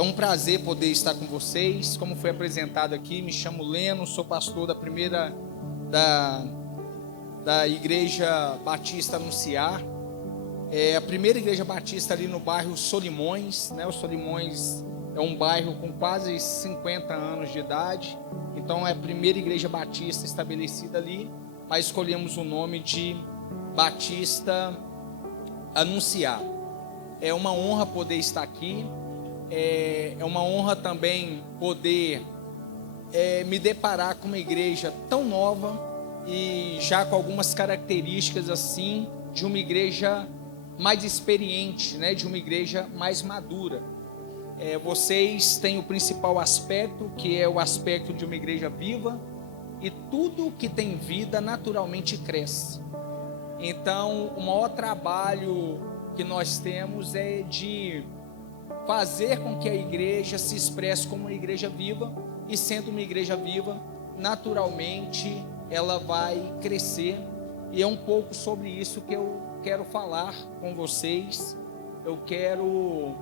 É um prazer poder estar com vocês. Como foi apresentado aqui, me chamo Leno, sou pastor da Igreja Batista Anunciar. É a primeira igreja batista ali no bairro Solimões, né? O Solimões é um bairro com quase 50 anos de idade. Então é a primeira igreja batista estabelecida ali, mas escolhemos o nome de Batista Anunciar. É uma honra poder estar aqui. É uma honra também poder me deparar com uma igreja tão nova e já com algumas características assim de uma igreja mais experiente, né? De uma igreja mais madura. Vocês têm o principal aspecto, que é o aspecto de uma igreja viva, e tudo que tem vida naturalmente cresce. Então, o maior trabalho que nós temos é de fazer com que a igreja se expresse como uma igreja viva, e sendo uma igreja viva, naturalmente ela vai crescer, e é um pouco sobre isso que eu quero falar com vocês. Eu quero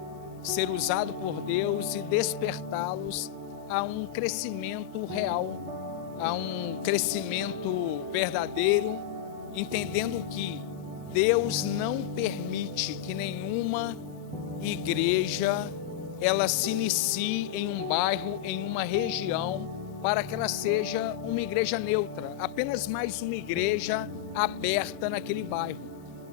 ser usado por Deus e despertá-los a um crescimento real, a um crescimento verdadeiro, entendendo que Deus não permite que nenhuma igreja ela se inicie em um bairro, em uma região, para que ela seja uma igreja neutra, apenas mais uma igreja aberta naquele bairro.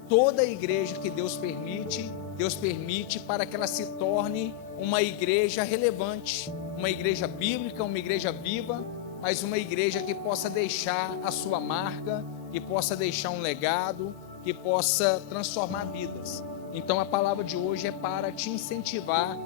Toda igreja que Deus permite para que ela se torne uma igreja relevante, uma igreja bíblica, uma igreja viva, mas uma igreja que possa deixar a sua marca, que possa deixar um legado, que possa transformar vidas. Então a palavra de hoje é para te incentivar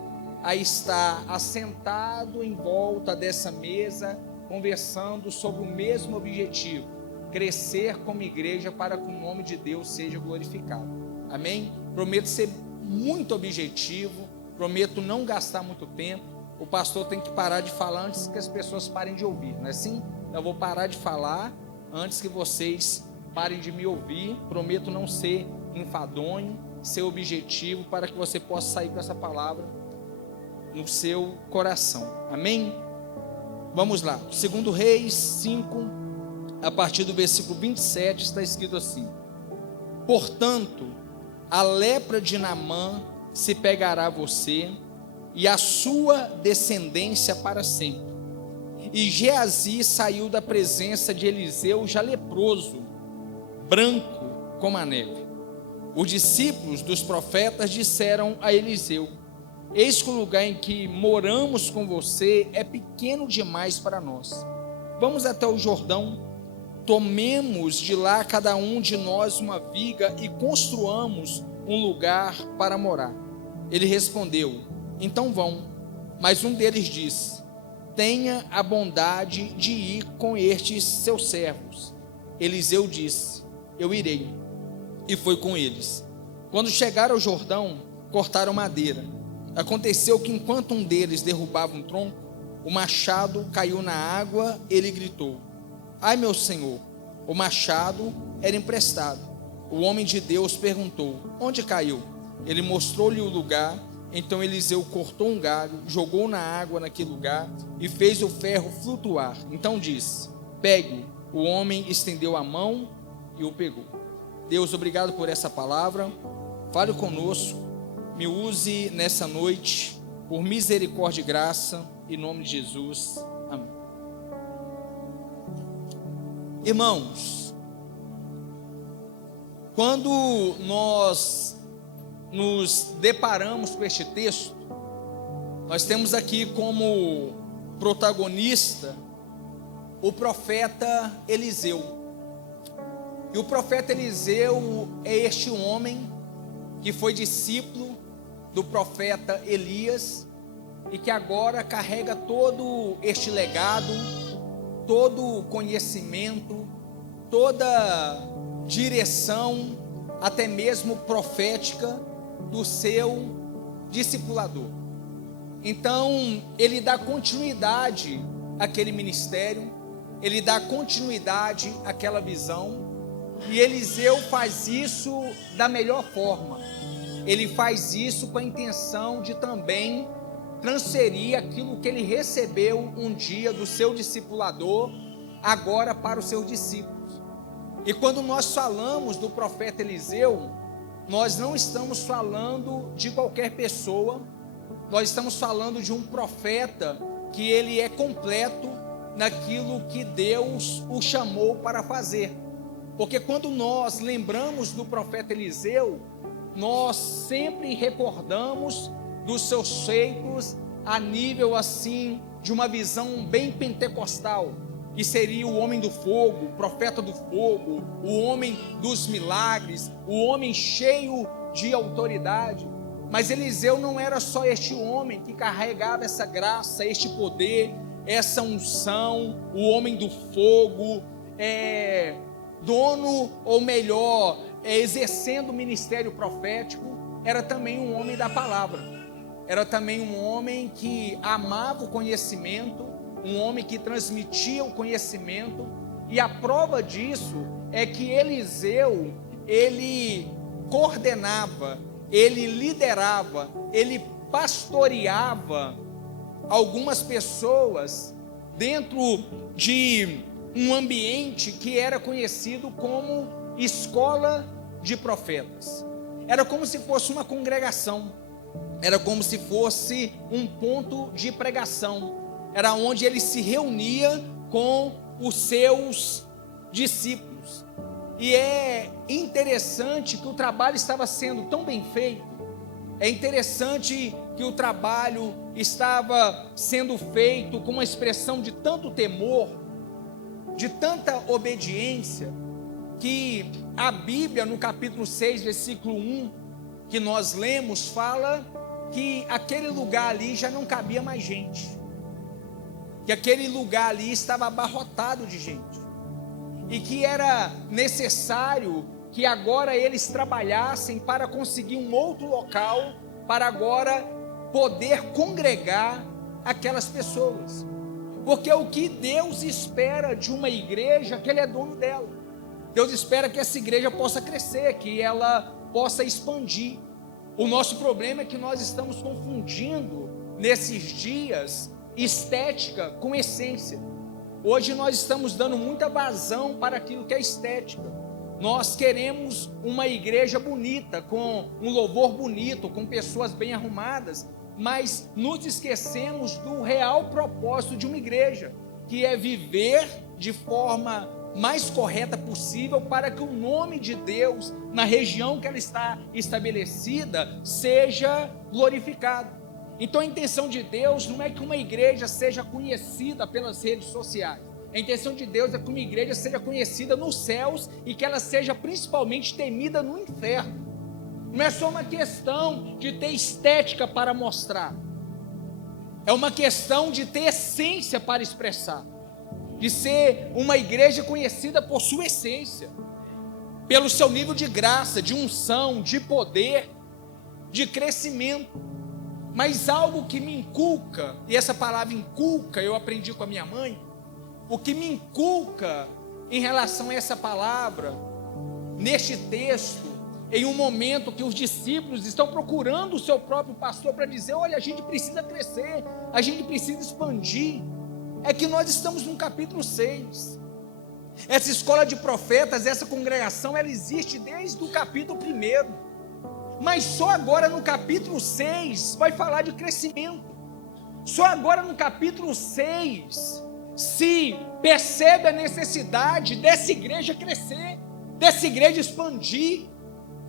a estar assentado em volta dessa mesa, conversando sobre o mesmo objetivo: crescer como igreja para que o nome de Deus seja glorificado. Amém? Prometo ser muito objetivo, prometo não gastar muito tempo. O pastor tem que parar de falar antes que as pessoas parem de ouvir, não é assim? Eu vou parar de falar antes que vocês parem de me ouvir. Prometo não ser enfadonho, ser objetivo, para que você possa sair com essa palavra no seu coração. Amém? Vamos lá. 2 Reis 5, a partir do versículo 27, está escrito assim: portanto, a lepra de Naamã se pegará a você e a sua descendência para sempre. E Geazi saiu da presença de Eliseu já leproso, branco como a neve. Os discípulos dos profetas disseram a Eliseu: eis que o lugar em que moramos com você é pequeno demais para nós. Vamos até o Jordão, tomemos de lá cada um de nós uma viga e construamos um lugar para morar. Ele respondeu: então vão. Mas um deles disse: tenha a bondade de ir com estes seus servos. Eliseu disse: eu irei. E foi com eles. Quando chegaram ao Jordão, cortaram madeira. Aconteceu que enquanto um deles derrubava um tronco, o machado caiu na água. Ele gritou: ai, meu senhor! O machado era emprestado. O homem de Deus perguntou: onde caiu? Ele mostrou-lhe o lugar. Então Eliseu cortou um galho, jogou na água naquele lugar e fez o ferro flutuar. Então disse: pegue. O homem estendeu a mão e o pegou. Deus, obrigado por essa palavra. Fale conosco, me use nessa noite, por misericórdia e graça, em nome de Jesus. Amém. Irmãos, quando nós nos deparamos com este texto, nós temos aqui como protagonista o profeta Eliseu. E o profeta Eliseu é este homem que foi discípulo do profeta Elias e que agora carrega todo este legado, todo o conhecimento, toda direção, até mesmo profética, do seu discipulador. Então ele dá continuidade àquele ministério, ele dá continuidade àquela visão. E Eliseu faz isso da melhor forma. Ele faz isso com a intenção de também transferir aquilo que ele recebeu um dia do seu discipulador, agora para os seus discípulos. E quando nós falamos do profeta Eliseu, nós não estamos falando de qualquer pessoa, nós estamos falando de um profeta que ele é completo naquilo que Deus o chamou para fazer. Porque quando nós lembramos do profeta Eliseu, nós sempre recordamos dos seus feitos a nível assim de uma visão bem pentecostal, que seria o homem do fogo, o profeta do fogo, o homem dos milagres, o homem cheio de autoridade. Mas Eliseu não era só este homem que carregava essa graça, este poder, essa unção, o homem do fogo, dono, ou melhor, exercendo o ministério profético. Era também um homem da palavra, era também um homem que amava o conhecimento, um homem que transmitia o conhecimento. E a prova disso é que Eliseu, ele coordenava, ele liderava, ele pastoreava algumas pessoas dentro de um ambiente que era conhecido como escola de profetas. Era como se fosse uma congregação, era como se fosse um ponto de pregação, era onde ele se reunia com os seus discípulos. E é interessante que o trabalho estava sendo tão bem feito, é interessante que o trabalho estava sendo feito com uma expressão de tanto temor, de tanta obediência, que a Bíblia, no capítulo 6, versículo 1, que nós lemos, fala que aquele lugar ali já não cabia mais gente, que aquele lugar ali estava abarrotado de gente, e que era necessário que agora eles trabalhassem para conseguir um outro local, para agora poder congregar aquelas pessoas. Porque o que Deus espera de uma igreja, que Ele é dono dela. Deus espera que essa igreja possa crescer, que ela possa expandir. O nosso problema é que nós estamos confundindo, nesses dias, estética com essência. Hoje nós estamos dando muita vazão para aquilo que é estética. Nós queremos uma igreja bonita, com um louvor bonito, com pessoas bem arrumadas, mas nos esquecemos do real propósito de uma igreja, que é viver de forma mais correta possível, para que o nome de Deus, na região que ela está estabelecida, seja glorificado. Então a intenção de Deus não é que uma igreja seja conhecida pelas redes sociais. A intenção de Deus é que uma igreja seja conhecida nos céus e que ela seja principalmente temida no inferno. Não é só uma questão de ter estética para mostrar, é uma questão de ter essência para expressar, de ser uma igreja conhecida por sua essência, pelo seu nível de graça, de unção, de poder, de crescimento. Mas algo que me inculca, e essa palavra inculca eu aprendi com a minha mãe, o que me inculca em relação a essa palavra, neste texto, em um momento que os discípulos estão procurando o seu próprio pastor para dizer: olha, a gente precisa crescer, a gente precisa expandir, é que nós estamos no capítulo 6. Essa escola de profetas, essa congregação, ela existe desde o capítulo 1. Mas só agora no capítulo 6 vai falar de crescimento. Só agora no capítulo 6 se percebe a necessidade dessa igreja crescer, dessa igreja expandir,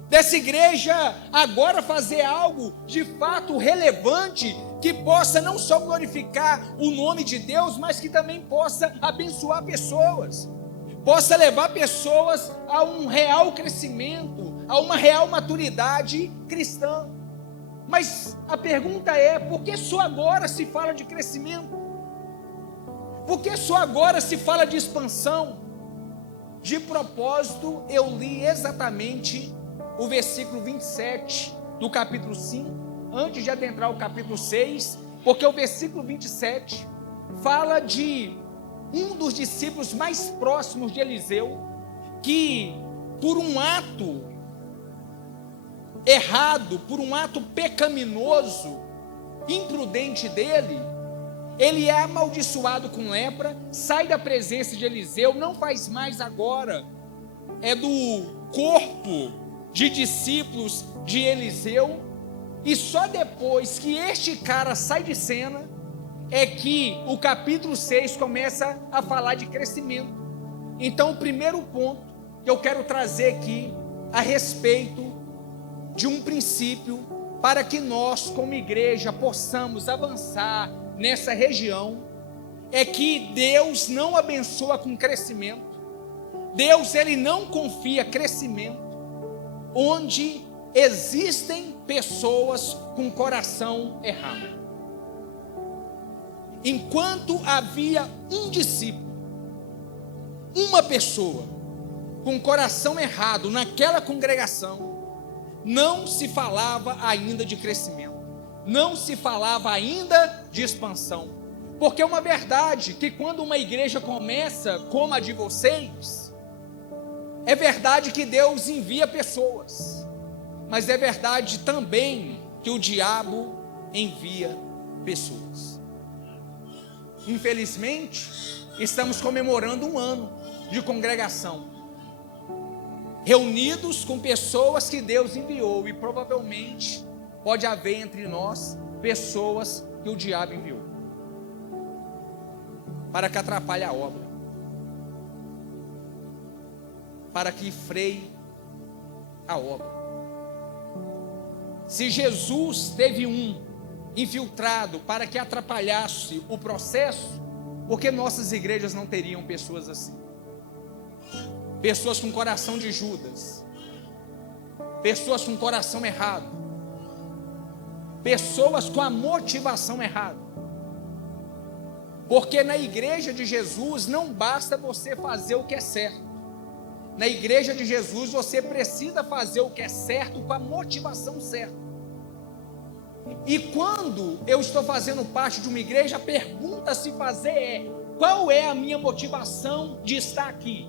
dessa igreja agora fazer algo de fato relevante, que possa não só glorificar o nome de Deus, mas que também possa abençoar pessoas, possa levar pessoas a um real crescimento, a uma real maturidade cristã. Mas a pergunta é: por que só agora se fala de crescimento? Por que só agora se fala de expansão? De propósito, eu li exatamente o versículo 27 do capítulo 5, antes de adentrar o capítulo 6, porque o versículo 27 fala de um dos discípulos mais próximos de Eliseu, que por um ato errado, por um ato pecaminoso, imprudente dele, ele é amaldiçoado com lepra, sai da presença de Eliseu, não faz mais agora, é do corpo de discípulos de Eliseu, e só depois que este cara sai de cena, é que o capítulo 6 começa a falar de crescimento. Então o primeiro ponto que eu quero trazer aqui, a respeito de um princípio, para que nós como igreja possamos avançar nessa região, é que Deus não abençoa com crescimento. Deus, ele não confia crescimento onde existem pessoas com coração errado. Enquanto havia um discípulo, uma pessoa com coração errado naquela congregação, não se falava ainda de crescimento, não se falava ainda de expansão, porque é uma verdade que quando uma igreja começa como a de vocês, é verdade que Deus envia pessoas, mas é verdade também que o diabo envia pessoas. Infelizmente, estamos comemorando um ano de congregação, reunidos com pessoas que Deus enviou, e provavelmente pode haver entre nós pessoas que o diabo enviou para que atrapalhe a obra, para que freie a obra. Se Jesus teve um infiltrado para que atrapalhasse o processo, por que nossas igrejas não teriam pessoas assim? Pessoas com coração de Judas, pessoas com coração errado, pessoas com a motivação errada. Porque na igreja de Jesus não basta você fazer o que é certo. Na igreja de Jesus você precisa fazer o que é certo com a motivação certa. E quando eu estou fazendo parte de uma igreja, a pergunta a se fazer é: qual é a minha motivação de estar aqui?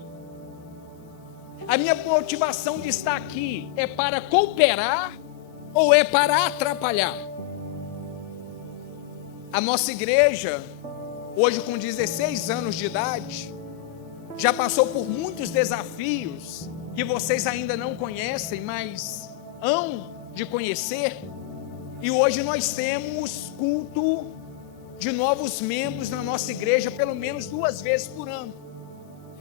A minha motivação de estar aqui é para cooperar ou é para atrapalhar? A nossa igreja, hoje com 16 anos de idade, já passou por muitos desafios que vocês ainda não conhecem, mas hão de conhecer. E hoje nós temos culto de novos membros na nossa igreja, pelo menos 2 vezes por ano.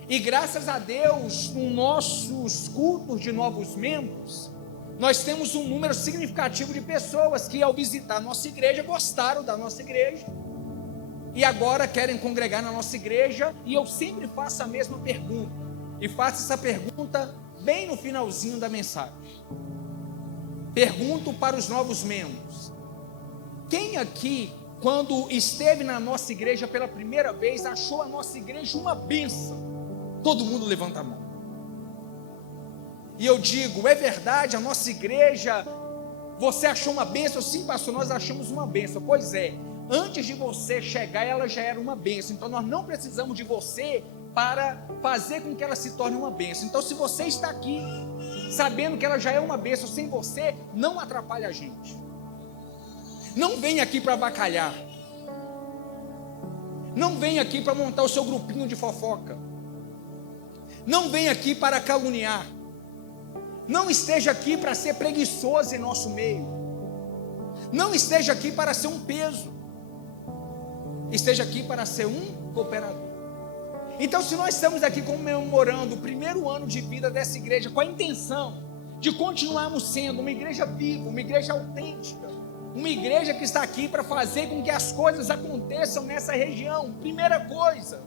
E graças a Deus, nos nossos cultos de novos membros, nós temos um número significativo de pessoas que ao visitar a nossa igreja, gostaram da nossa igreja, e agora querem congregar na nossa igreja. E eu sempre faço a mesma pergunta, e faço essa pergunta bem no finalzinho da mensagem. Pergunto para os novos membros: quem aqui, quando esteve na nossa igreja pela primeira vez, achou a nossa igreja uma bênção? Todo mundo levanta a mão. E eu digo: é verdade, a nossa igreja, você achou uma bênção? Sim, pastor, nós achamos uma bênção. Pois é, antes de você chegar, ela já era uma bênção. Então nós não precisamos de você para fazer com que ela se torne uma bênção. Então, se você está aqui sabendo que ela já é uma bênção sem você, não atrapalhe a gente. Não venha aqui para avacalhar. Não venha aqui para montar o seu grupinho de fofoca. Não venha aqui para caluniar. Não esteja aqui para ser preguiçoso em nosso meio. Não esteja aqui para ser um peso. Esteja aqui para ser um cooperador. Então, se nós estamos aqui comemorando o primeiro ano de vida dessa igreja, com a intenção de continuarmos sendo uma igreja viva, uma igreja autêntica, uma igreja que está aqui para fazer com que as coisas aconteçam nessa região, primeira coisa,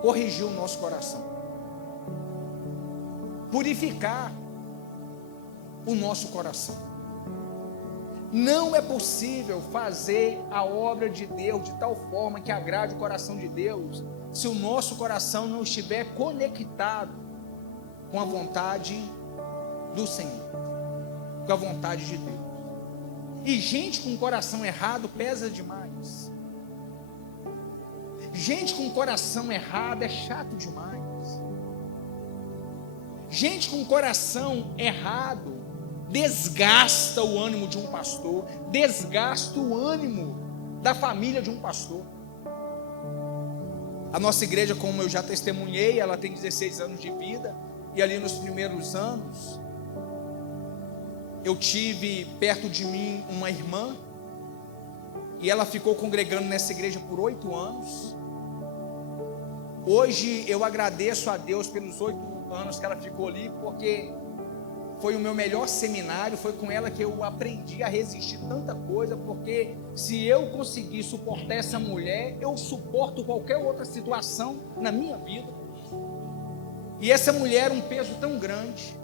corrigir o nosso coração, purificar o nosso coração. Não é possível fazer a obra de Deus de tal forma que agrade o coração de Deus, se o nosso coração não estiver conectado com a vontade do Senhor, com a vontade de Deus. E gente com coração errado pesa demais. Gente com coração errado é chato demais. Gente com coração errado desgasta o ânimo de um pastor, desgasta o ânimo da família de um pastor. A nossa igreja, como eu já testemunhei, ela tem 16 anos de vida, e ali nos primeiros anos, eu tive perto de mim uma irmã, e ela ficou congregando nessa igreja por 8 anos. Hoje eu agradeço a Deus pelos 8 anos que ela ficou ali, porque foi o meu melhor seminário, foi com ela que eu aprendi a resistir tanta coisa, porque se eu conseguir suportar essa mulher, eu suporto qualquer outra situação na minha vida. E essa mulher era um peso tão grande,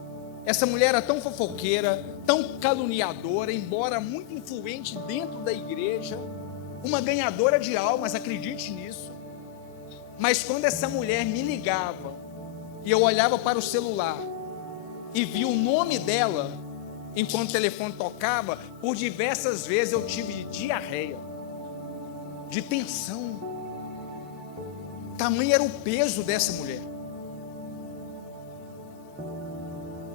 essa mulher era tão fofoqueira, tão caluniadora, embora muito influente dentro da igreja, uma ganhadora de almas, acredite nisso. Mas quando essa mulher me ligava, e eu olhava para o celular, e vi o nome dela, enquanto o telefone tocava, por diversas vezes eu tive diarreia, de tensão. Tamanho era o peso dessa mulher,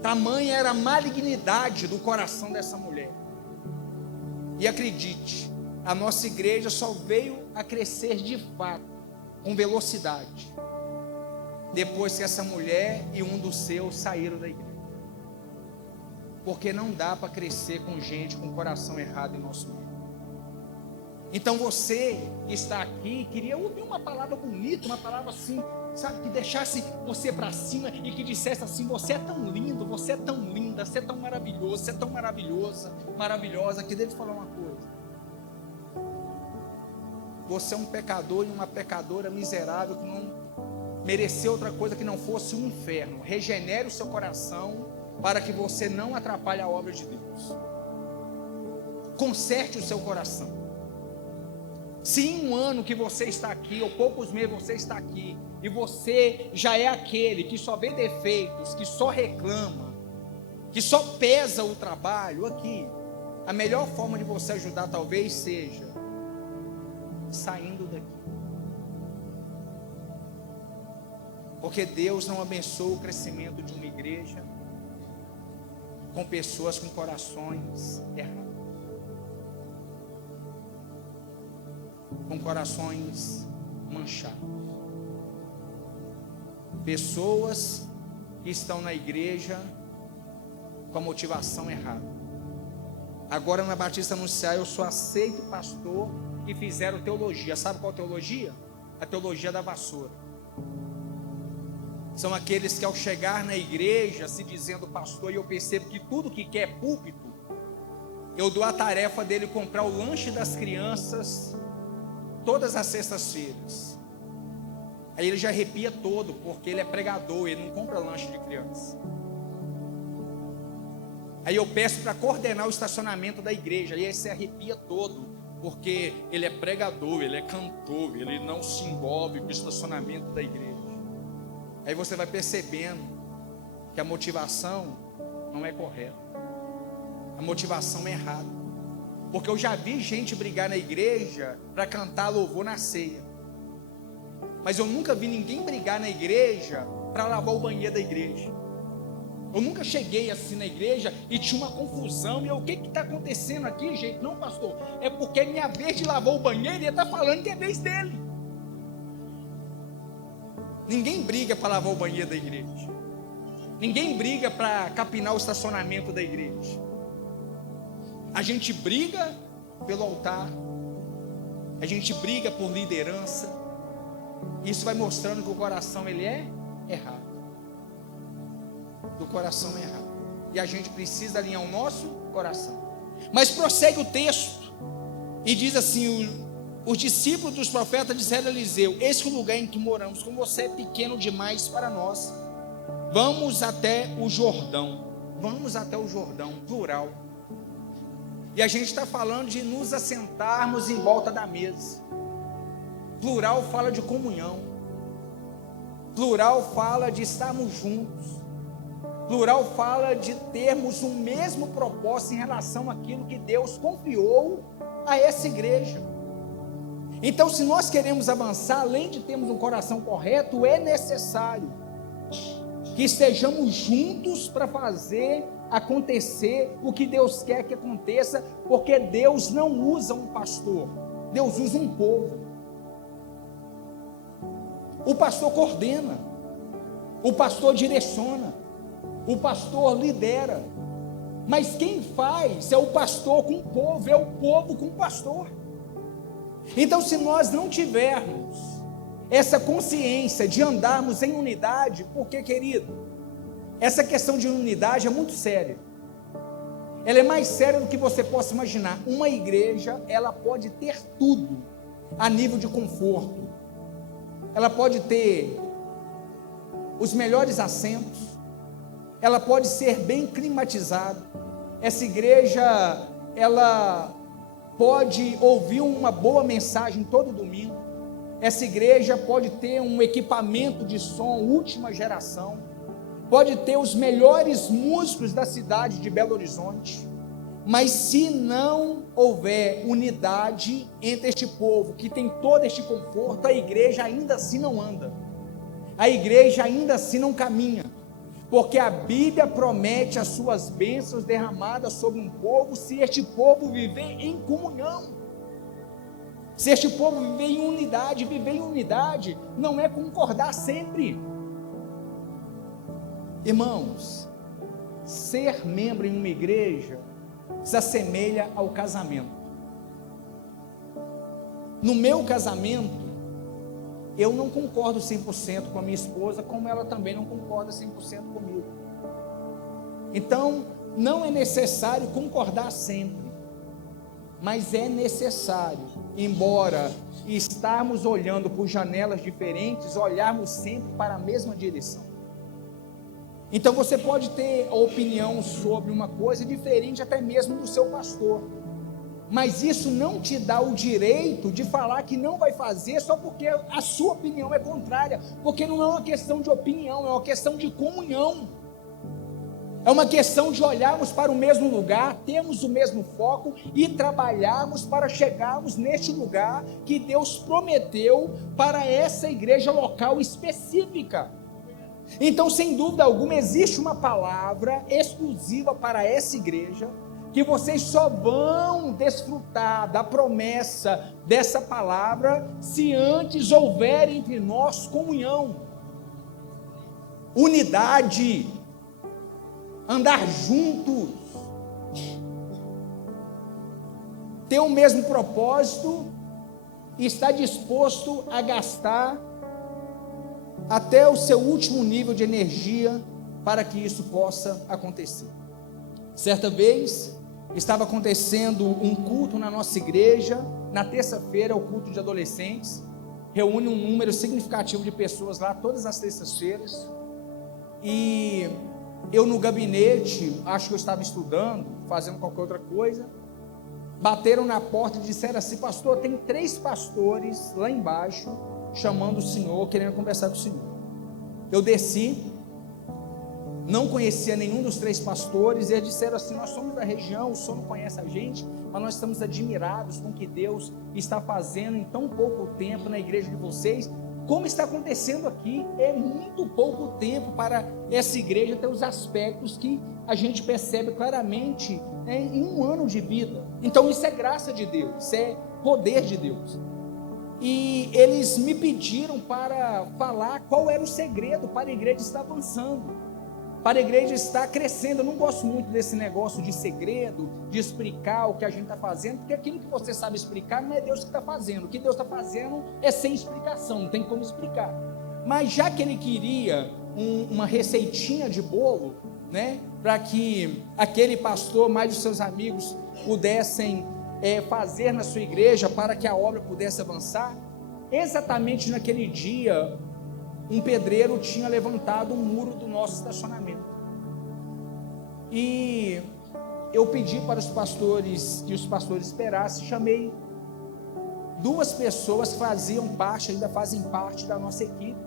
tamanha era a malignidade do coração dessa mulher. E acredite, a nossa igreja só veio a crescer de fato, com velocidade, depois que essa mulher e um dos seus saíram da igreja. Porque não dá para crescer com gente com o coração errado em nosso meio. Então você que está aqui, queria ouvir uma palavra bonita, uma palavra assim, sabe, que deixasse você para cima e que dissesse assim: você é tão lindo, você é tão linda, você é tão maravilhoso, você é tão maravilhosa, maravilhosa, que devo falar uma coisa. Você é um pecador e uma pecadora miserável que não mereceu outra coisa que não fosse um inferno. Regenere o seu coração para que você não atrapalhe a obra de Deus. Conserte o seu coração. Se em um ano que você está aqui, ou poucos meses você está aqui, e você já é aquele que só vê defeitos, que só reclama, que só pesa o trabalho aqui, a melhor forma de você ajudar talvez seja saindo daqui. Porque Deus não abençoa o crescimento de uma igreja com pessoas com corações errados, com corações manchados, pessoas que estão na igreja com a motivação errada. Agora na Batista Anunciar eu sou aceito pastor e fizeram teologia. Sabe qual teologia? A teologia da vassoura. São aqueles que ao chegar na igreja se dizendo pastor, e eu percebo que tudo que quer é púlpito, eu dou a tarefa dele comprar o lanche das crianças todas as sextas-feiras. Aí ele já arrepia todo, porque ele é pregador, ele não compra lanche de criança. Aí eu peço para coordenar o estacionamento da igreja, aí ele se arrepia todo, porque ele é pregador, ele é cantor, ele não se envolve com o estacionamento da igreja. Aí você vai percebendo que a motivação não é correta, a motivação é errada. Porque eu já vi gente brigar na igreja para cantar louvor na ceia, mas eu nunca vi ninguém brigar na igreja para lavar o banheiro da igreja. Eu nunca cheguei assim na igreja e tinha uma confusão, e eu, o que está acontecendo aqui, gente? Não, pastor, é porque é minha vez de lavar o banheiro e ele está falando que é vez dele. Ninguém briga para lavar o banheiro da igreja, ninguém briga para capinar o estacionamento da igreja. A gente briga pelo altar, a gente briga por liderança. Isso vai mostrando que o coração ele é errado. Do coração é errado. E a gente precisa alinhar o nosso coração. Mas prossegue o texto e diz assim: os discípulos dos profetas disseram a Eliseu: eis que o lugar em que moramos, como você é pequeno demais para nós, vamos até o Jordão. Vamos até o Jordão, plural. E a gente está falando de nos assentarmos em volta da mesa. Plural fala de comunhão. Plural fala de estarmos juntos. Plural fala de termos o mesmo propósito em relação àquilo que Deus confiou a essa igreja. Então, se nós queremos avançar, além de termos um coração correto, é necessário que estejamos juntos para fazer acontecer o que Deus quer que aconteça, porque Deus não usa um pastor, Deus usa um povo. O pastor coordena, o pastor direciona, o pastor lidera, mas quem faz é o pastor com o povo, é o povo com o pastor. Então, se nós não tivermos essa consciência de andarmos em unidade, porque, querido, essa questão de unidade é muito séria. Ela é mais séria do que você possa imaginar. Uma igreja, ela pode ter tudo a nível de conforto. Ela pode ter os melhores assentos, ela pode ser bem climatizada. Essa igreja, ela pode ouvir uma boa mensagem todo domingo. Essa igreja pode ter um equipamento de som última geração, pode ter os melhores músicos da cidade de Belo Horizonte, mas se não houver unidade entre este povo que tem todo este conforto, a igreja ainda assim não anda, a igreja ainda assim não caminha, porque a Bíblia promete as suas bênçãos derramadas sobre um povo, se este povo viver em comunhão. Se este povo viver em unidade não é concordar sempre. Irmãos, ser membro em uma igreja se assemelha ao casamento. No meu casamento, eu não concordo 100% com a minha esposa, como ela também não concorda 100% comigo. Então, não é necessário concordar sempre, mas é necessário, embora estarmos olhando por janelas diferentes, olharmos sempre para a mesma direção. Então você pode ter opinião sobre uma coisa diferente até mesmo do seu pastor, mas isso não te dá o direito de falar que não vai fazer só porque a sua opinião é contrária, porque não é uma questão de opinião, é uma questão de comunhão. É uma questão de olharmos para o mesmo lugar, termos o mesmo foco e trabalharmos para chegarmos neste lugar que Deus prometeu para essa igreja local específica. Então, sem dúvida alguma, existe uma palavra exclusiva para essa igreja, que vocês só vão desfrutar da promessa dessa palavra se antes houver entre nós comunhão, unidade, andar juntos, ter o mesmo propósito e estar disposto a gastar até o seu último nível de energia para que isso possa acontecer. Certa vez estava acontecendo um culto na nossa igreja, na terça-feira, o culto de adolescentes, reúne um número significativo de pessoas lá todas as terças-feiras, e eu no gabinete, acho que eu estava estudando, fazendo qualquer outra coisa, bateram na porta e disseram assim: pastor, tem 3 pastores lá embaixo, chamando o senhor, querendo conversar com o senhor. Eu desci, não conhecia nenhum dos 3 pastores, e eles disseram assim: nós somos da região, o senhor não conhece a gente, mas nós estamos admirados com o que Deus está fazendo em tão pouco tempo na igreja de vocês. Como está acontecendo aqui, é muito pouco tempo para essa igreja ter os aspectos que a gente percebe claramente, em um ano de vida. Então isso é graça de Deus, isso é poder de Deus. E eles me pediram para falar qual era o segredo para a igreja estar avançando, para a igreja estar crescendo. Eu não gosto muito desse negócio de segredo, de explicar o que a gente está fazendo, porque aquilo que você sabe explicar não é Deus que está fazendo. O que Deus está fazendo é sem explicação, não tem como explicar. Mas já que ele queria uma receitinha de bolo, né, para que aquele pastor, mais os seus amigos, pudessem fazer na sua igreja para que a obra pudesse avançar, exatamente naquele dia, um pedreiro tinha levantado um muro do nosso estacionamento, e eu pedi para os pastores que os pastores esperassem. Chamei 2 pessoas que faziam parte, ainda fazem parte da nossa equipe,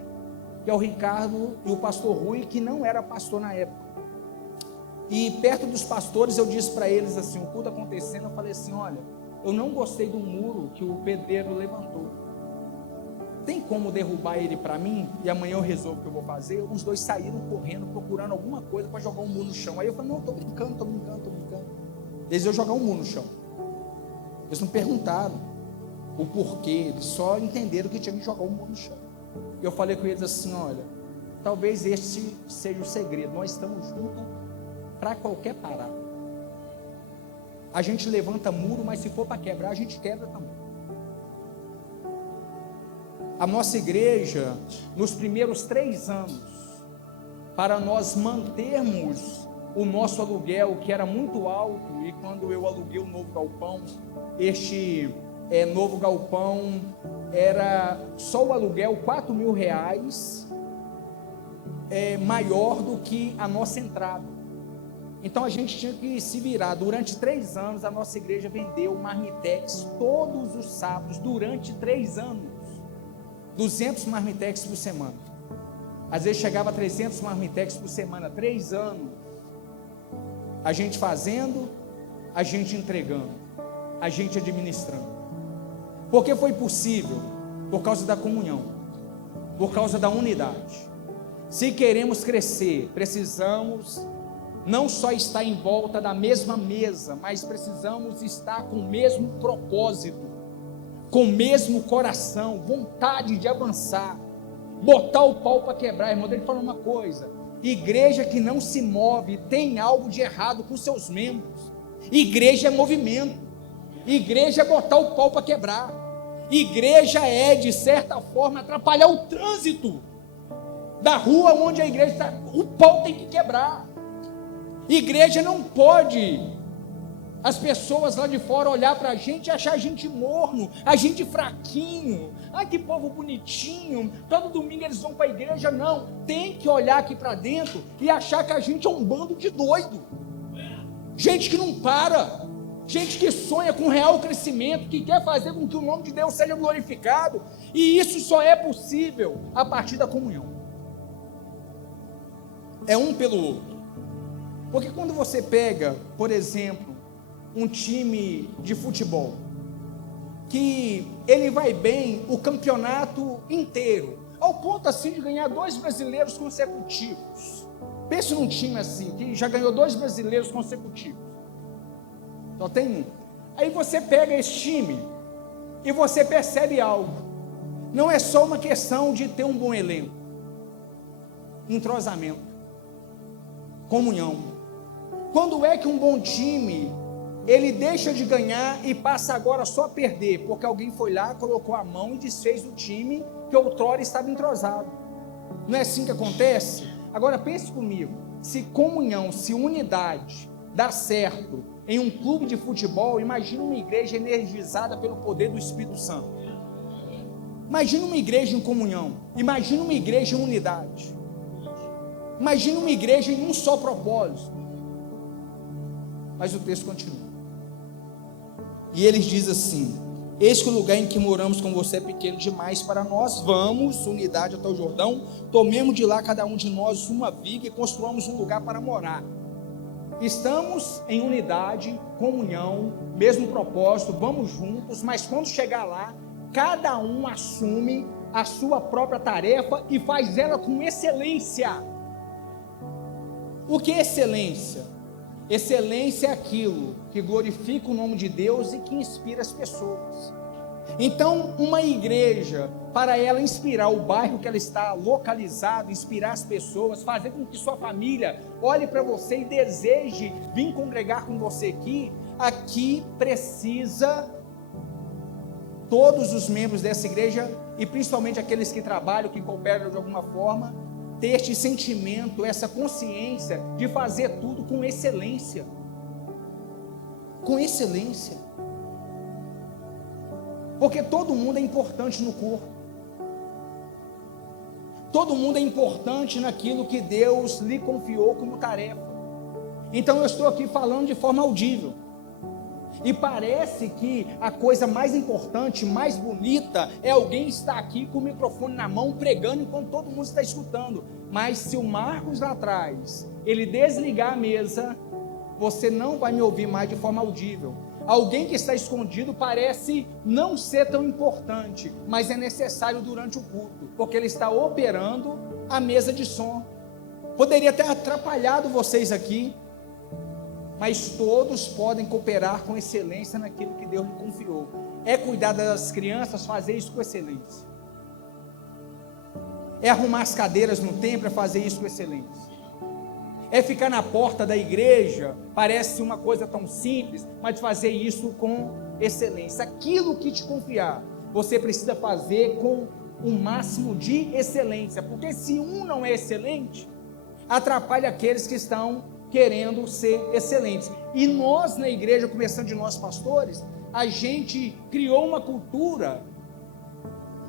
que é o Ricardo e o pastor Rui, que não era pastor na época. E perto dos pastores eu disse para eles assim, o culto acontecendo, eu falei assim: olha, eu não gostei do muro que o pedreiro levantou. tem como derrubar ele para mim? E amanhã eu resolvo o que eu vou fazer. Os dois saíram correndo, procurando alguma coisa para jogar um muro no chão. Aí eu falei, não, estou brincando. Eles iam jogar um muro no chão. Eles não perguntaram o porquê, eles só entenderam que tinha que jogar um muro no chão. E eu falei com eles assim, olha, talvez este seja o segredo. Nós estamos juntos para qualquer parada. A gente levanta muro, mas se for para quebrar, a gente quebra também. A nossa igreja, nos primeiros 3 anos, para nós mantermos o nosso aluguel, que era muito alto, e quando eu aluguei o novo galpão, este novo galpão era só o aluguel R$4.000, maior do que a nossa entrada. Então a gente tinha que se virar. Durante 3 anos a nossa igreja vendeu marmitex todos os sábados, durante 3 anos, 200 marmitex por semana. Às vezes chegava a 300 marmitex por semana. 3 anos, a gente fazendo, a gente entregando, a gente administrando. Por que foi possível? Por causa da comunhão, por causa da unidade. Se queremos crescer, precisamos não só estar em volta da mesma mesa, mas precisamos estar com o mesmo propósito, com o mesmo coração, vontade de avançar, botar o pau para quebrar. Irmão, deixa eu falar uma coisa: igreja que não se move tem algo de errado com seus membros. Igreja é movimento, igreja é botar o pau para quebrar, igreja é, de certa forma, atrapalhar o trânsito da rua onde a igreja está. O pau tem que quebrar. Igreja não pode as pessoas lá de fora olhar para a gente e achar a gente morno, a gente fraquinho. Ai, que povo bonitinho, todo domingo eles vão para a igreja. Não, tem que olhar aqui para dentro e achar que a gente é um bando de doido, gente que não para, gente que sonha com real crescimento, que quer fazer com que o nome de Deus seja glorificado. E isso só é possível a partir da comunhão. É um pelo outro. Porque quando você pega, por exemplo, um time de futebol, que ele vai bem o campeonato inteiro, ao ponto assim de ganhar 2 brasileiros consecutivos. Pense num time assim, que já ganhou 2 brasileiros consecutivos. Só tem um. Aí você pega esse time e você percebe algo. Não é só uma questão de ter um bom elenco. Entrosamento. Comunhão. Quando é que um bom time, ele deixa de ganhar e passa agora só a perder? Porque alguém foi lá, colocou a mão e desfez o time que outrora estava entrosado. Não é assim que acontece? Agora pense comigo, se comunhão, se unidade dá certo em um clube de futebol, imagina uma igreja energizada pelo poder do Espírito Santo. Imagina uma igreja em comunhão, imagina uma igreja em unidade, imagina uma igreja em um só propósito. Mas o texto continua. E eles dizem assim: eis que o lugar em que moramos com você é pequeno demais para nós. Vamos, unidade, até o Jordão, tomemos de lá cada um de nós uma viga e construamos um lugar para morar. Estamos em unidade, comunhão, mesmo propósito, vamos juntos, mas quando chegar lá, cada um assume a sua própria tarefa e faz ela com excelência. O que é excelência? Excelência é aquilo que glorifica o nome de Deus e que inspira as pessoas. Então, uma igreja, para ela inspirar o bairro que ela está localizado, inspirar as pessoas, fazer com que sua família olhe para você e deseje vir congregar com você aqui precisa todos os membros dessa igreja, e principalmente aqueles que trabalham, que cooperam de alguma forma, ter este sentimento, essa consciência de fazer tudo com excelência. Com excelência. Porque todo mundo é importante no corpo. Todo mundo é importante naquilo que Deus lhe confiou como tarefa. Então eu estou aqui falando de forma audível. E parece que a coisa mais importante, mais bonita, é alguém estar aqui com o microfone na mão, pregando enquanto todo mundo está escutando. Mas se o Marcos lá atrás, ele desligar a mesa, você não vai me ouvir mais de forma audível. Alguém que está escondido parece não ser tão importante, mas é necessário durante o culto, porque ele está operando a mesa de som. Poderia ter atrapalhado vocês aqui, mas todos podem cooperar com excelência naquilo que Deus lhe confiou. É cuidar das crianças, fazer isso com excelência. É arrumar as cadeiras no templo, é fazer isso com excelência. É ficar na porta da igreja, parece uma coisa tão simples, mas fazer isso com excelência. Aquilo que te confiar, você precisa fazer com o máximo de excelência, porque se um não é excelente, atrapalha aqueles que estão querendo ser excelentes. E nós na igreja, começando de nós pastores, a gente criou uma cultura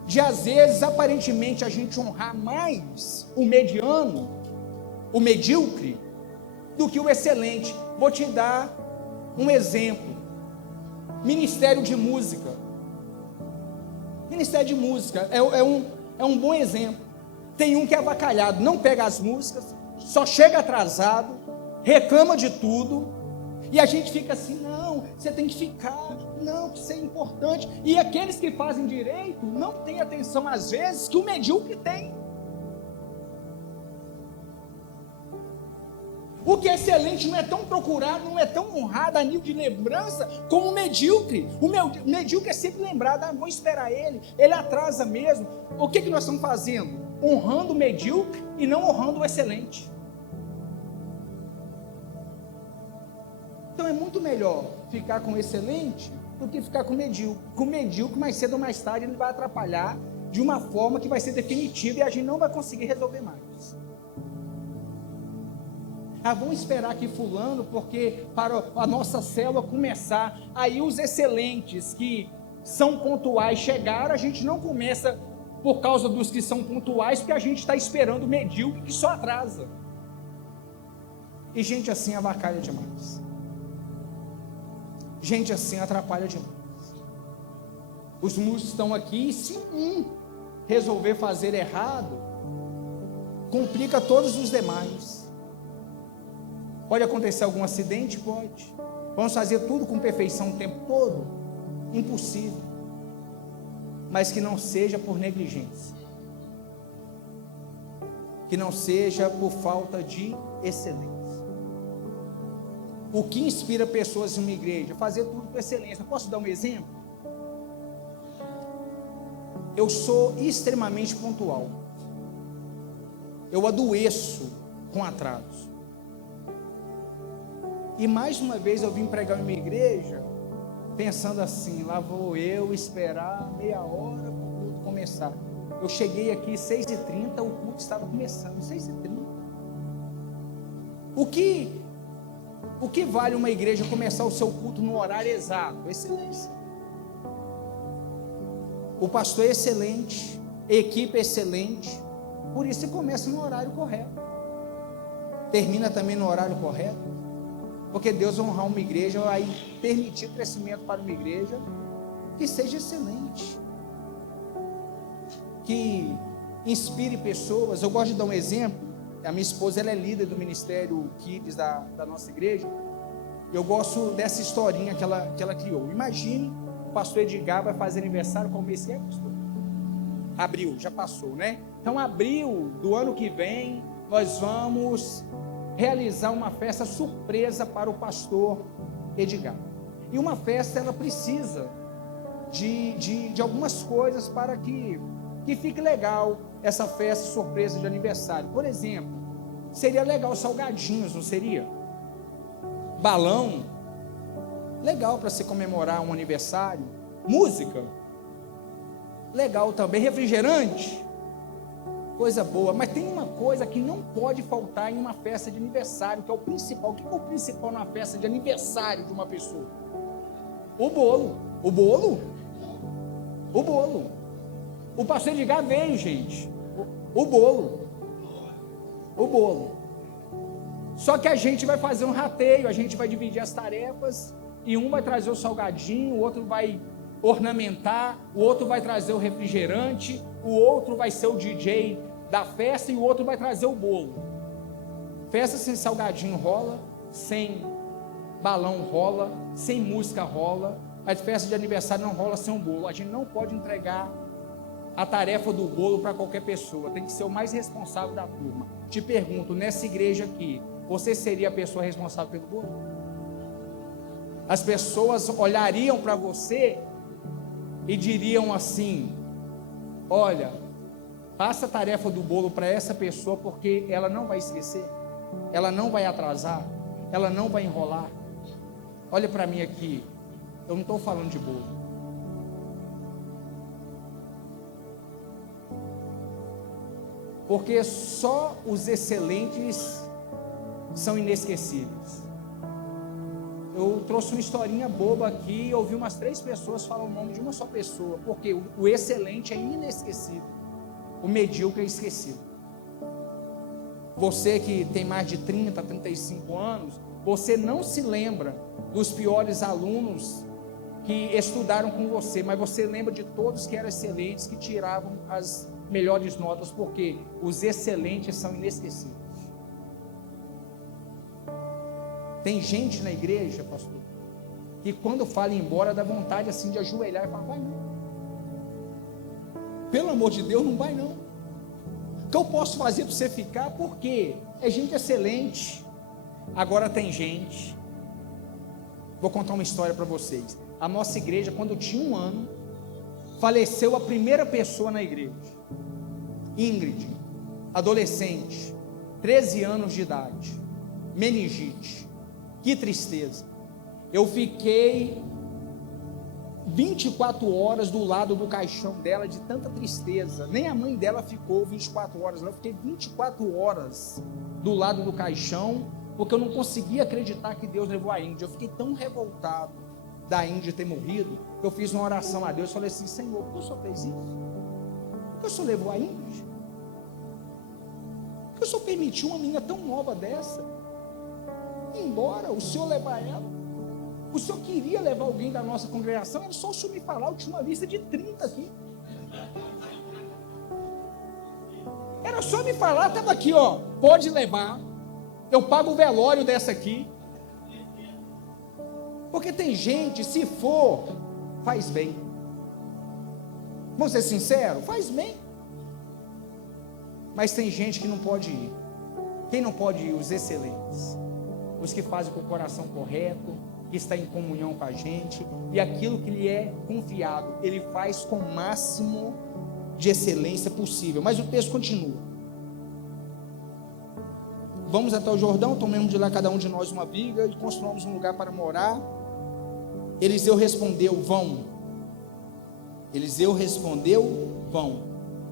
de, às vezes, aparentemente, a gente honrar mais o mediano, o medíocre, do que o excelente. Vou te dar um exemplo. Ministério de música. Ministério de música é um bom exemplo. Tem um que é avacalhado, não pega as músicas, só chega atrasado, reclama de tudo, e a gente fica assim, não, você tem que ficar, não, que isso é importante. E aqueles que fazem direito não têm atenção, às vezes, que o medíocre tem. O que é excelente não é tão procurado, não é tão honrado a nível de lembrança como o medíocre. O medíocre é sempre lembrado, vou esperar ele atrasa mesmo. O que nós estamos fazendo? Honrando o medíocre e não honrando o excelente. Então é muito melhor ficar com o excelente do que ficar com o medíocre. Com o medíocre, mais cedo ou mais tarde, ele vai atrapalhar de uma forma que vai ser definitiva e a gente não vai conseguir resolver mais. Vamos esperar aqui fulano, porque para a nossa célula começar, aí os excelentes que são pontuais chegaram, a gente não começa por causa dos que são pontuais, porque a gente está esperando o medíocre que só atrasa. E gente assim avacalha demais. Gente assim atrapalha demais. Os músicos estão aqui e se um resolver fazer errado, complica todos os demais. Pode acontecer algum acidente? Pode. Vamos fazer tudo com perfeição o tempo todo? Impossível. Mas que não seja por negligência. Que não seja por falta de excelência. O que inspira pessoas em uma igreja? Fazer tudo com excelência. Posso dar um exemplo? Eu sou extremamente pontual. Eu adoeço com atrasos. E mais uma vez eu vim pregar em uma igreja, pensando assim, lá vou eu esperar meia hora para o culto começar. Eu cheguei aqui 6h30, o culto estava começando, 6h30. O que vale uma igreja começar o seu culto no horário exato? Excelência. O pastor é excelente, a equipe é excelente, por isso você começa no horário correto. Termina também no horário correto. Porque Deus vai honrar uma igreja, vai permitir crescimento para uma igreja que seja excelente, que inspire pessoas. Eu gosto de dar um exemplo. A minha esposa, ela é líder do Ministério Kids da nossa igreja. Eu gosto dessa historinha que ela criou. Imagine, o pastor Edgar vai fazer aniversário, qual mês que é, pastor? Abril, já passou, né? Então, abril do ano que vem, nós vamos realizar uma festa surpresa para o pastor Edgar. E uma festa, ela precisa de algumas coisas para que fique legal essa festa surpresa de aniversário. Por exemplo, seria legal salgadinhos, não seria? Balão, legal para se comemorar um aniversário. Música, legal também. Refrigerante, coisa boa, mas tem uma coisa que não pode faltar em uma festa de aniversário, que é o principal. O que é o principal numa festa de aniversário de uma pessoa? O bolo. O bolo? O bolo. O pastor Edgar veio, gente. O bolo. O bolo. Só que a gente vai fazer um rateio, a gente vai dividir as tarefas, e um vai trazer o salgadinho, o outro vai ornamentar, o outro vai trazer o refrigerante, o outro vai ser o DJ da festa e o outro vai trazer o bolo. Festa sem salgadinho rola, sem balão rola, sem música rola, a festa de aniversário não rola sem um bolo. A gente não pode entregar a tarefa do bolo para qualquer pessoa, tem que ser o mais responsável da turma. Te pergunto, nessa igreja aqui, você seria a pessoa responsável pelo bolo? As pessoas olhariam para você e diriam assim: olha, passa a tarefa do bolo para essa pessoa, porque ela não vai esquecer, ela não vai atrasar, ela não vai enrolar. Olha para mim aqui, eu não estou falando de bolo. Porque só os excelentes são inesquecíveis. Eu trouxe uma historinha boba aqui e ouvi umas 3 pessoas falar o nome de uma só pessoa, porque o excelente é inesquecível, o medíocre é esquecido. Você que tem mais de 30, 35 anos, você não se lembra dos piores alunos que estudaram com você, mas você lembra de todos que eram excelentes, que tiravam as melhores notas, porque os excelentes são inesquecíveis. Tem gente na igreja, pastor, que quando fala ir embora dá vontade assim de ajoelhar e falar: vai não, pelo amor de Deus, não vai não. O que eu posso fazer para você ficar? Porque é gente excelente. Agora tem gente, vou contar uma história para vocês. A nossa igreja, quando eu tinha 1 ano, faleceu a primeira pessoa na igreja. Ingrid, adolescente, 13 anos de idade, meningite. Que tristeza. Eu fiquei 24 horas do lado do caixão dela, de tanta tristeza. Nem a mãe dela ficou 24 horas, eu fiquei 24 horas do lado do caixão, porque eu não conseguia acreditar que Deus levou a Ingrid. Eu fiquei tão revoltado da Ingrid ter morrido, que eu fiz uma oração a Deus, falei assim: Senhor, por que o Senhor fez isso? Por que o Senhor levou a Ingrid? Por que o Senhor permitiu uma menina tão nova dessa ir embora, o Senhor levar ela? O Senhor queria levar alguém da nossa congregação, era só o Senhor me falar. Eu tinha uma lista de 30 aqui, era só me falar, estava aqui, ó, pode levar, eu pago o velório dessa aqui. Porque tem gente, se for, faz bem. Vamos ser sinceros, faz bem. Mas tem gente que não pode ir. Quem não pode ir? Os excelentes, os que fazem com o coração correto, que está em comunhão com a gente, e aquilo que lhe é confiado, ele faz com o máximo de excelência possível. Mas o texto continua. Vamos até o Jordão, tomemos de lá cada um de nós uma viga e construamos um lugar para morar. Eliseu respondeu: vão. Eliseu respondeu: vão.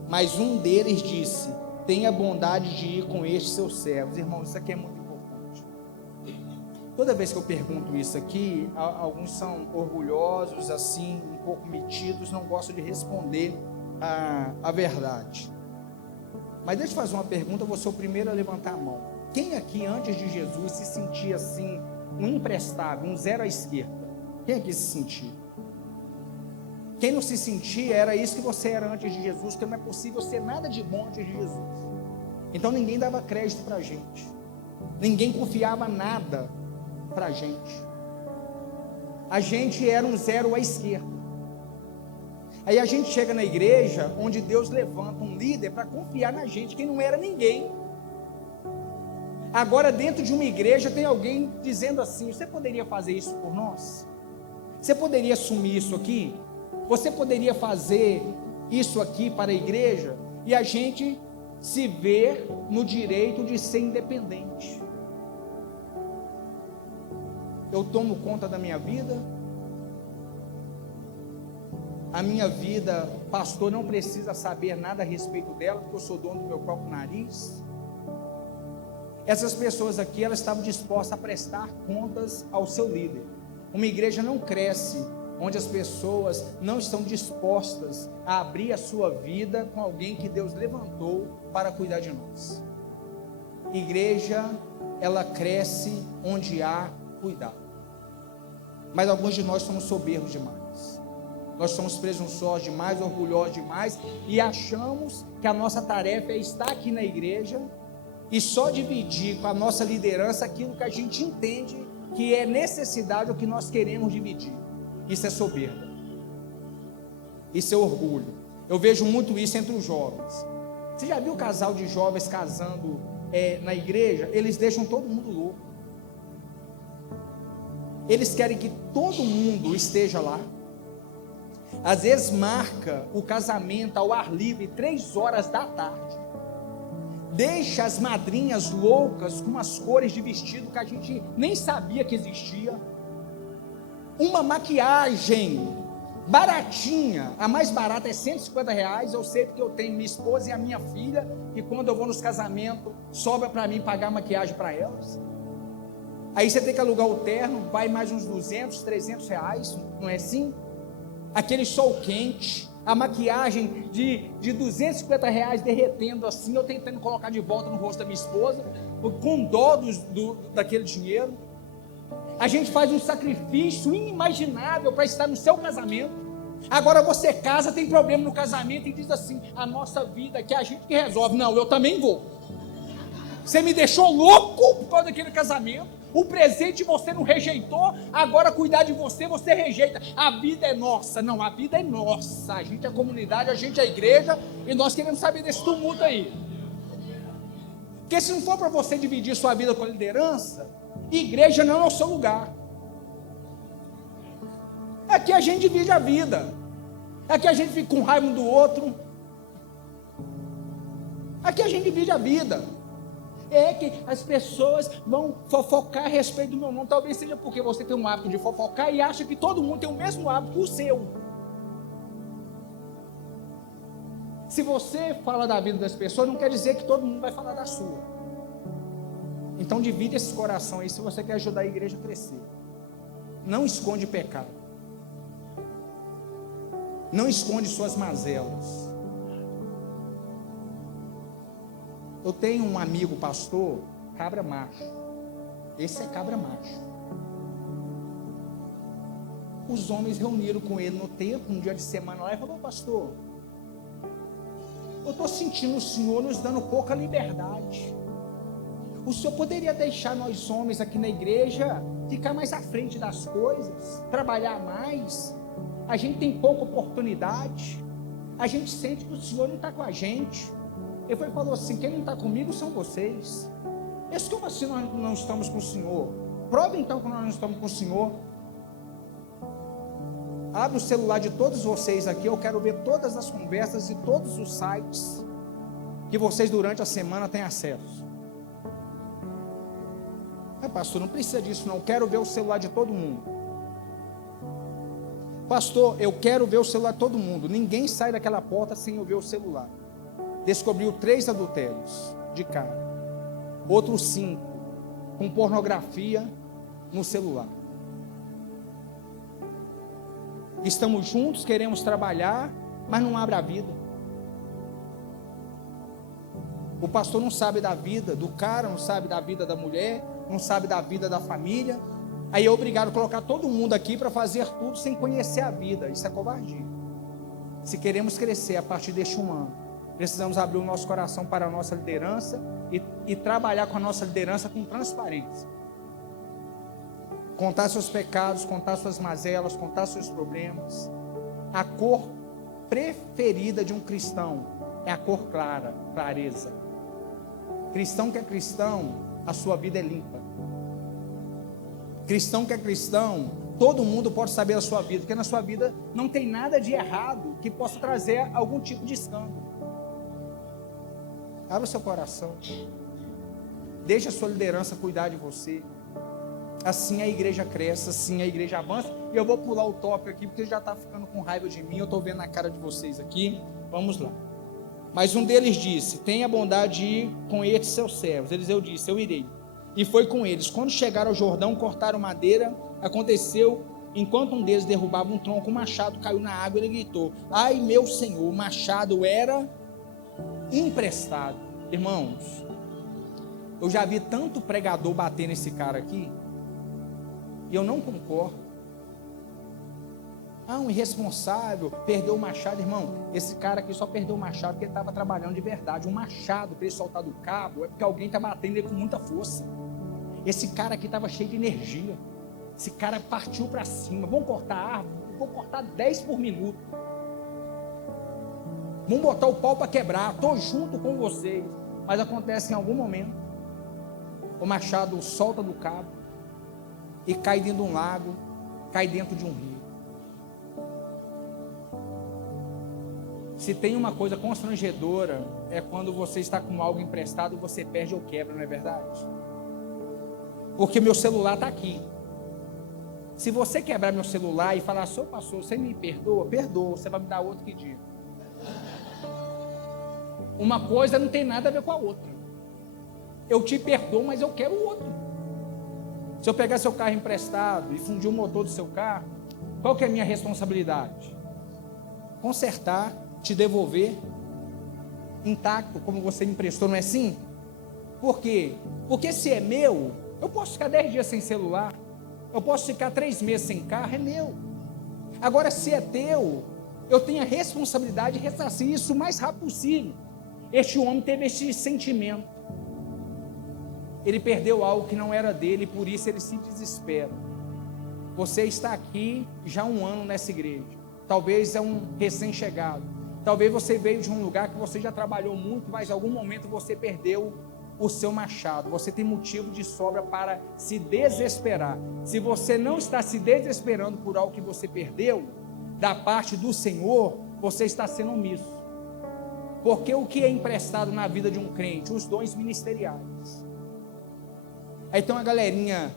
Mas um deles disse: tenha bondade de ir com estes seus servos. Irmãos, isso aqui é muito importante. Toda vez que eu pergunto isso aqui, alguns são orgulhosos, assim, um pouco metidos, não gostam de responder a verdade. Mas deixa eu fazer uma pergunta, eu vou ser o primeiro a levantar a mão. Quem aqui antes de Jesus se sentia assim, um imprestável, um zero à esquerda? Quem aqui se sentia? Quem não se sentia, era isso que você era antes de Jesus, porque não é possível ser nada de bom antes de Jesus. Então ninguém dava crédito para a gente, ninguém confiava nada para a gente era um zero à esquerda. Aí a gente chega na igreja, onde Deus levanta um líder para confiar na gente, quem não era ninguém. Agora dentro de uma igreja tem alguém dizendo assim: você poderia fazer isso por nós? Você poderia assumir isso aqui? Você poderia fazer isso aqui para a igreja? E a gente se vê no direito de ser independente. Eu tomo conta da minha vida. A minha vida, pastor não precisa saber nada a respeito dela, porque eu sou dono do meu próprio nariz. Essas pessoas aqui, elas estavam dispostas a prestar contas ao seu líder. Uma igreja não cresce onde as pessoas não estão dispostas a abrir a sua vida com alguém que Deus levantou para cuidar de nós. Igreja, ela cresce onde há cuidado. Mas alguns de nós somos soberbos demais. Nós somos presunçosos demais, orgulhosos demais, e achamos que a nossa tarefa é estar aqui na igreja e só dividir com a nossa liderança aquilo que a gente entende que é necessidade o que nós queremos dividir. Isso é soberba. Isso é orgulho. Eu vejo muito isso entre os jovens. Você já viu o casal de jovens casando na igreja? Eles deixam todo mundo louco. Eles querem que todo mundo esteja lá. Às vezes marca o casamento ao ar livre 3 horas da tarde. Deixa as madrinhas loucas com as cores de vestido que a gente nem sabia que existia. Uma maquiagem baratinha, a mais barata é R$150. Eu sei porque eu tenho minha esposa e a minha filha, que quando eu vou nos casamentos, sobra para mim pagar maquiagem para elas. Aí você tem que alugar o terno, vai mais uns R$200, R$300, não é assim? Aquele sol quente, a maquiagem de R$250 derretendo assim, eu tentando colocar de volta no rosto da minha esposa, com dó daquele dinheiro. A gente faz um sacrifício inimaginável para estar no seu casamento. Agora você casa, tem problema no casamento e diz assim: a nossa vida aqui é a gente que resolve. Não, eu também vou. Você me deixou louco por causa daquele casamento. O presente você não rejeitou, agora cuidar de você, você rejeita. A vida é nossa. Não, a vida é nossa. A gente é a comunidade, a gente é a igreja, e nós queremos saber desse tumulto aí. Porque se não for para você dividir sua vida com a liderança, igreja não é o seu lugar. Aqui a gente divide a vida. Aqui a gente fica com raiva um do outro. Aqui a gente divide a vida. É que as pessoas vão fofocar a respeito do meu nome. Talvez seja porque você tem um hábito de fofocar e acha que todo mundo tem o mesmo hábito que o seu. Se você fala da vida das pessoas, não quer dizer que todo mundo vai falar da sua. Então divide esse coração aí se você quer ajudar a igreja a crescer. Não esconde pecado. Não esconde suas mazelas. Eu tenho um amigo pastor, cabra macho. Esse é cabra macho. Os homens reuniram com ele no templo, um dia de semana lá, e falou: pastor, eu estou sentindo o senhor nos dando pouca liberdade. O senhor poderia deixar nós homens aqui na igreja ficar mais à frente das coisas, trabalhar mais? A gente tem pouca oportunidade. A gente sente que o senhor não está com a gente. Ele falou assim: quem não está comigo são vocês. Isso como assim nós não estamos com o senhor? Prova então que nós não estamos com o senhor. Abre o celular de todos vocês aqui. Eu quero ver todas as conversas e todos os sites que vocês durante a semana têm acesso. Pastor, não precisa disso não. Eu quero ver o celular de todo mundo. Pastor, eu quero ver o celular de todo mundo. Ninguém sai daquela porta sem eu ver o celular. Descobriu 3 adultérios de cara. Outros 5 com pornografia no celular. Estamos juntos, queremos trabalhar, mas não abre a vida. O pastor não sabe da vida do cara, não sabe da vida da mulher, não sabe da vida da família. Aí é obrigado a colocar todo mundo aqui para fazer tudo sem conhecer a vida. Isso é covardia. Se queremos crescer a partir deste ano, precisamos abrir o nosso coração para a nossa liderança e trabalhar com a nossa liderança com transparência. Contar seus pecados, contar suas mazelas, contar seus problemas. A cor preferida de um cristão é a cor clara, clareza. Cristão que é cristão, a sua vida é limpa. Cristão que é cristão, todo mundo pode saber a sua vida, porque na sua vida não tem nada de errado que possa trazer algum tipo de escândalo. Abra o seu coração. Deixe a sua liderança cuidar de você. Assim a igreja cresce, assim a igreja avança. E eu vou pular o tópico aqui, porque já está ficando com raiva de mim. Eu estou vendo a cara de vocês aqui. Vamos lá. Mas um deles disse: tenha bondade de ir com estes seus servos. Eliseu disse: eu irei. E foi com eles. Quando chegaram ao Jordão, cortaram madeira. Aconteceu, enquanto um deles derrubava um tronco, o machado caiu na água e ele gritou: ai meu senhor, o machado era emprestado. Irmãos, eu já vi tanto pregador bater nesse cara aqui, e eu não concordo. Um irresponsável, perdeu o machado. Irmão, esse cara aqui só perdeu o machado porque ele estava trabalhando de verdade. Um machado, para ele soltar do cabo, é porque alguém está batendo ele com muita força. Esse cara aqui estava cheio de energia. Esse cara partiu para cima. Vamos cortar a árvore? Vou cortar 10 por minuto. Vamos botar o pau para quebrar. Estou junto com vocês. Mas acontece em algum momento, o machado solta do cabo e cai dentro de um lago, cai dentro de um rio. Se tem uma coisa constrangedora, é quando você está com algo emprestado e você perde ou quebra, não é verdade? Porque meu celular está aqui. Se você quebrar meu celular e falar, "Senhor pastor, você me perdoa?" Perdoa, você vai me dar outro que dia. Uma coisa não tem nada a ver com a outra. Eu te perdoo, mas eu quero o outro. Se eu pegar seu carro emprestado e fundir o motor do seu carro, qual que é a minha responsabilidade? Consertar, te devolver intacto, como você me emprestou, não é assim? Por quê? Porque se é meu, eu posso ficar 10 dias sem celular, eu posso ficar 3 meses sem carro, é meu. Agora, se é teu, eu tenho a responsabilidade de ressarcir isso o mais rápido possível. Este homem teve este sentimento. Ele perdeu algo que não era dele, por isso ele se desespera. Você está aqui já há 1 ano nessa igreja. Talvez é um recém-chegado. Talvez você veio de um lugar que você já trabalhou muito, mas em algum momento você perdeu o seu machado. Você tem motivo de sobra para se desesperar. Se você não está se desesperando por algo que você perdeu, da parte do Senhor, você está sendo omisso. Porque o que é emprestado na vida de um crente? Os dons ministeriais. Aí tem uma galerinha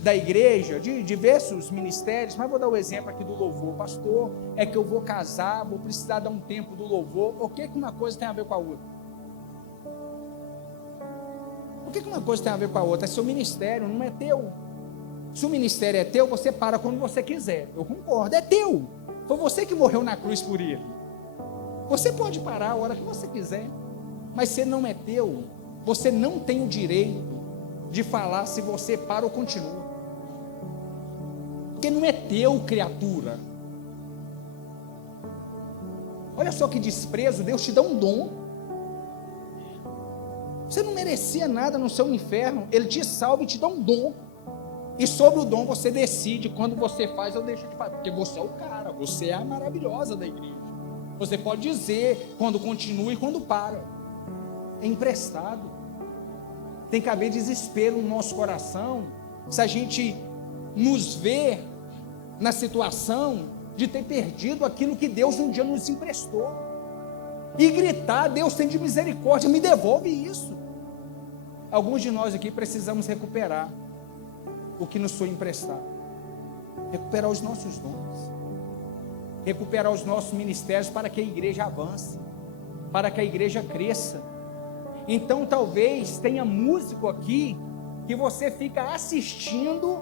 da igreja, de diversos ministérios, mas vou dar o exemplo aqui do louvor. Pastor, é que eu vou casar, vou precisar dar um tempo do louvor. O que uma coisa tem a ver com a outra? O que uma coisa tem a ver com a outra? É seu ministério, não é teu. Se o ministério é teu, você para quando você quiser. Eu concordo, é teu. Foi você que morreu na cruz por ele. Você pode parar a hora que você quiser, mas se não é teu, você não tem o direito de falar se você para ou continua. Porque não é teu, criatura. Olha só que desprezo, Deus te dá um dom. Você não merecia nada no seu inferno, Ele te salva e te dá um dom. E sobre o dom você decide quando você faz ou deixa de fazer, porque você é o cara, você é a maravilhosa da igreja. Você pode dizer quando continua e quando para. É emprestado. Tem que haver desespero no nosso coração se a gente nos vê na situação de ter perdido aquilo que Deus um dia nos emprestou. E gritar, Deus tem de misericórdia, me devolve isso. Alguns de nós aqui precisamos recuperar o que nos foi emprestado. Recuperar os nossos dons. Recuperar os nossos ministérios para que a igreja avance, para que a igreja cresça. Então talvez tenha músico aqui que você fica assistindo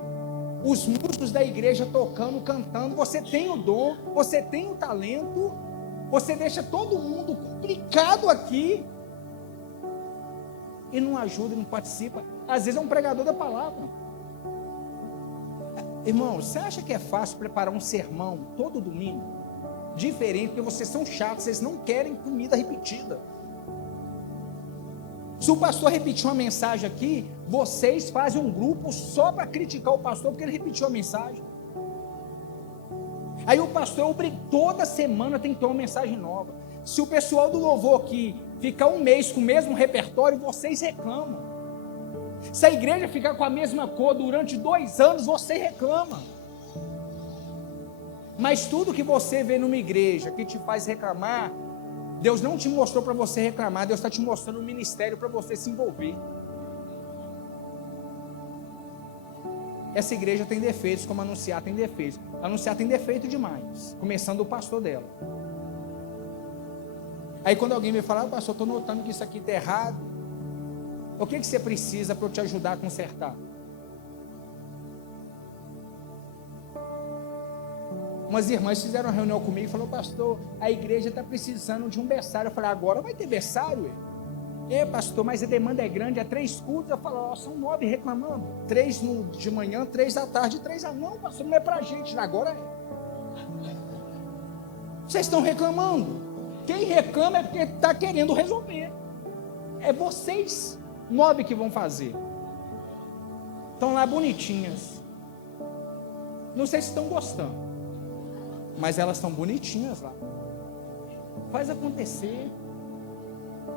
os músicos da igreja tocando, cantando. Você tem o dom, você tem o talento, você deixa todo mundo complicado aqui e não ajuda, não participa. Às vezes é um pregador da palavra. Irmão, você acha que é fácil preparar um sermão todo domingo? Diferente, porque vocês são chatos, vocês não querem comida repetida. Se o pastor repetir uma mensagem aqui, vocês fazem um grupo só para criticar o pastor, porque ele repetiu a mensagem. Aí o pastor toda semana tem que ter uma mensagem nova. Se o pessoal do louvor aqui ficar 1 mês com o mesmo repertório, vocês reclamam. Se a igreja ficar com a mesma cor durante 2 anos, você reclama. Mas tudo que você vê numa igreja que te faz reclamar, Deus não te mostrou para você reclamar, Deus está te mostrando um ministério para você se envolver. Essa igreja tem defeitos, como Anunciar tem defeitos. Anunciar tem defeito demais, começando o pastor dela. Aí quando alguém me fala, pastor, estou notando que isso aqui está errado, o que você precisa para eu te ajudar a consertar? Umas irmãs fizeram uma reunião comigo e falaram, pastor, a igreja está precisando de um berçário. Eu falei, agora vai ter berçário? Pastor, mas a demanda é grande, é 3 cultos. Eu falo, são 9 reclamando, 3 de manhã, 3 da tarde, 3 da... Não, pastor, não é para a gente, agora é. Vocês estão reclamando. Quem reclama é porque está querendo resolver. É vocês 9 que vão fazer. Estão lá bonitinhas. Não sei se estão gostando, mas elas estão bonitinhas lá. Faz acontecer.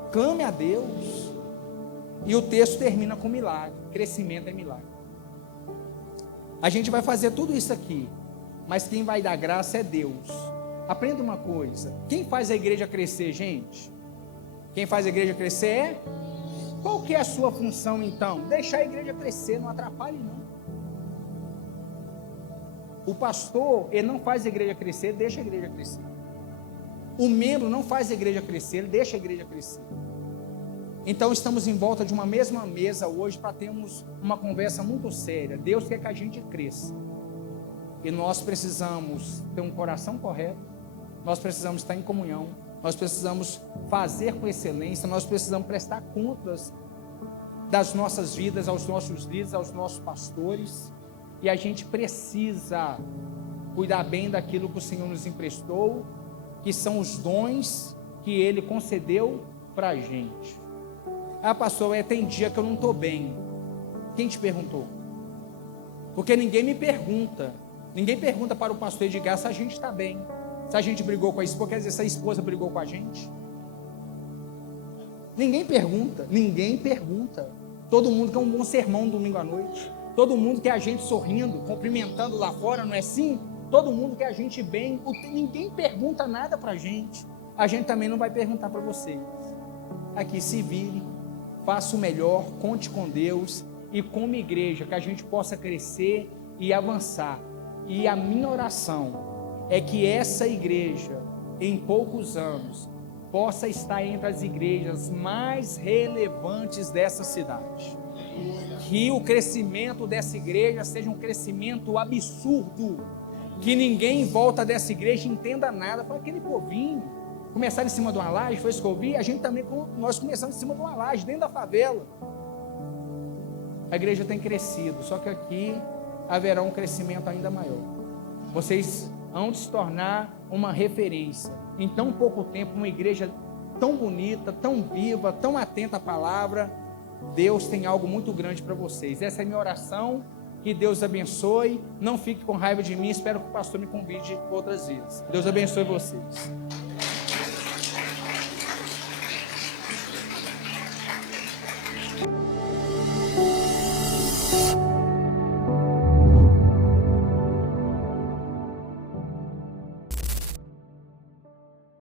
Clame a Deus. E o texto termina com milagre. Crescimento é milagre. A gente vai fazer tudo isso aqui, mas quem vai dar graça é Deus. Aprenda uma coisa. Quem faz a igreja crescer, gente? Quem faz a igreja crescer é? Qual que é a sua função então? Deixar a igreja crescer, não atrapalhe não. O pastor, ele não faz a igreja crescer, deixa a igreja crescer. O membro não faz a igreja crescer, ele deixa a igreja crescer. Então estamos em volta de uma mesma mesa hoje para termos uma conversa muito séria. Deus quer que a gente cresça. E nós precisamos ter um coração correto, nós precisamos estar em comunhão, nós precisamos fazer com excelência, nós precisamos prestar contas das nossas vidas aos nossos líderes, aos nossos pastores. E a gente precisa cuidar bem daquilo que o Senhor nos emprestou, que são os dons que Ele concedeu para a gente. Ah, pastor, tem dia que eu não estou bem. Quem te perguntou? Porque ninguém me pergunta. Ninguém pergunta para o pastor Edgar se a gente está bem. Se a gente brigou com a esposa, quer dizer, se a esposa brigou com a gente. Ninguém pergunta. Ninguém pergunta. Todo mundo quer um bom sermão no domingo à noite. Todo mundo quer a gente sorrindo, cumprimentando lá fora, não é assim? Todo mundo quer a gente bem. Ninguém pergunta nada para a gente. A gente também não vai perguntar para vocês. Aqui, se vire, faça o melhor, conte com Deus e como igreja, que a gente possa crescer e avançar. E a minha oração é que essa igreja, em poucos anos, possa estar entre as igrejas mais relevantes dessa cidade. Que o crescimento dessa igreja seja um crescimento absurdo, que ninguém em volta dessa igreja entenda nada. Para aquele povinho, começaram em cima de uma laje, foi isso que eu vi, a gente também, nós começamos em cima de uma laje, dentro da favela. A igreja tem crescido, só que aqui haverá um crescimento ainda maior. Vocês vão se tornar uma referência. Em tão pouco tempo, uma igreja tão bonita, tão viva, tão atenta à palavra. Deus tem algo muito grande para vocês. Essa é a minha oração. Que Deus abençoe. Não fique com raiva de mim. Espero que o pastor me convide outras vezes. Deus abençoe vocês.